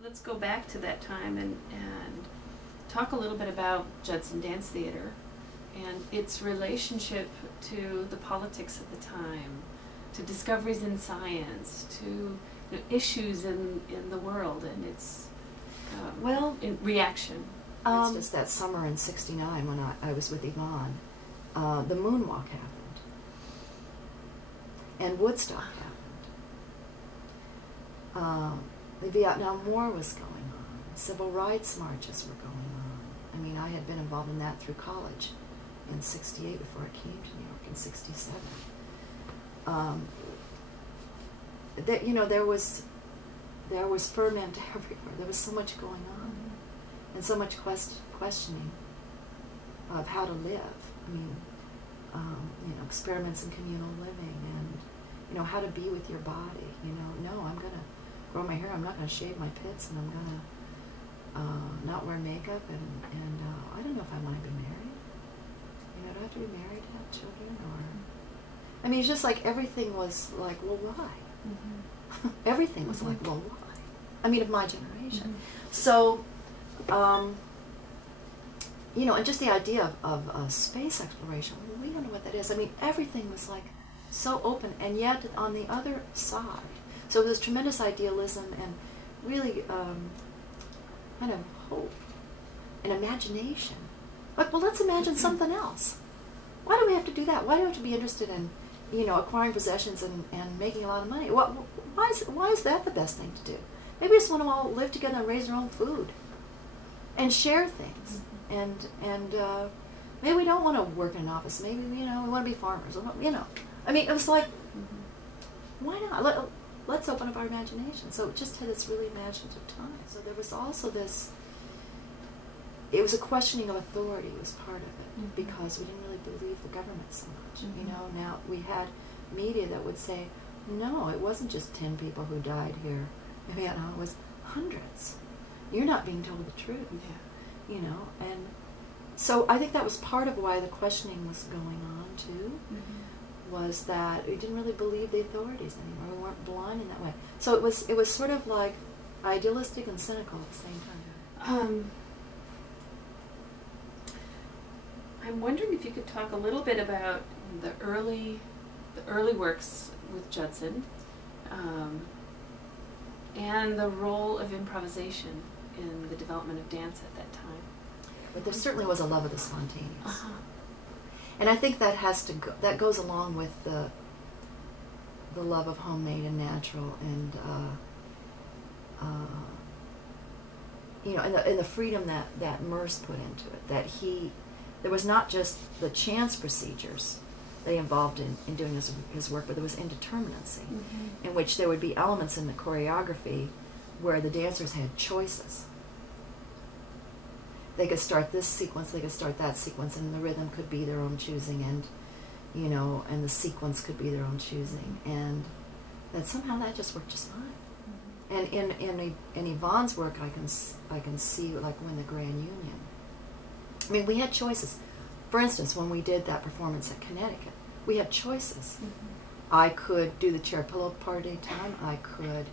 Let's go back to that time and talk a little bit about Judson Dance Theater and its relationship to the politics of the time, to discoveries in science, to issues in the world and its in reaction. It's just that summer in '69 when I was with Yvonne, the moonwalk happened, and Woodstock happened. The Vietnam War was going on. Civil rights marches were going on. I mean, I had been involved in that through college in '68 before I came to New York in '67. That, you know, there was ferment everywhere. There was so much going on, and so much questioning of how to live. I mean, you know, experiments in communal living, and you know, how to be with your body. You know, no, I'm gonna grow my hair. I'm not gonna shave my pits, and I'm gonna not wear makeup, and I don't know if I want to be married. You know, do I have to be married to have children, or? I mean, it's just like everything was like, well, why? Everything was like, well, why? I mean, of my generation. So, you know, and just the idea of space exploration, well, we don't know what that is. I mean, everything was like so open, and yet on the other side, so there's tremendous idealism and really kind of hope and imagination. Like, well, let's imagine something else. Why do we have to do that? Why do we have to be interested in, you know, acquiring possessions and making a lot of money? Why is that the best thing to do? Maybe we just want to all live together and raise our own food and share things. And maybe we don't want to work in an office. Maybe, you know, we want to be farmers. You know, I mean, it was like, why not? Let's open up our imagination. So it just had this really imaginative time. So there was also this, it was a questioning of authority was part of it, because we didn't really believe the government so much. You know, now we had media that would say, no, it wasn't just 10 people who died here. You know, it was hundreds. You're not being told the truth. Yeah. You know, and so I think that was part of why the questioning was going on too, was that we didn't really believe the authorities anymore. We weren't blind in that way. So it was sort of like idealistic and cynical at the same time. I'm wondering if you could talk a little bit about the early works with Judson, and the role of improvisation in the development of dance at that time. But there certainly was a love of the spontaneous, and I think that that goes along with the love of homemade and natural, and you know, and the freedom that Merce put into it. That there was not just the chance procedures that he involved in doing his work, but there was indeterminacy, in which there would be elements in the choreography where the dancers had choices. They could start this sequence, they could start that sequence, and the rhythm could be their own choosing, and you know, and the sequence could be their own choosing, and that somehow that just worked just fine. And in Yvonne's work, I can see, like, when the Grand Union. I mean, we had choices. For instance, when we did that performance at Connecticut, we had choices. I could do the chair pillow part at any time. I could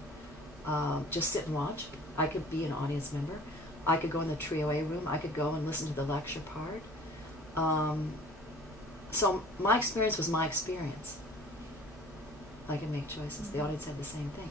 just sit and watch. I could be an audience member. I could go in the trio A room. I could go and listen to the lecture part. So my experience was my experience. I could make choices. The audience had the same thing.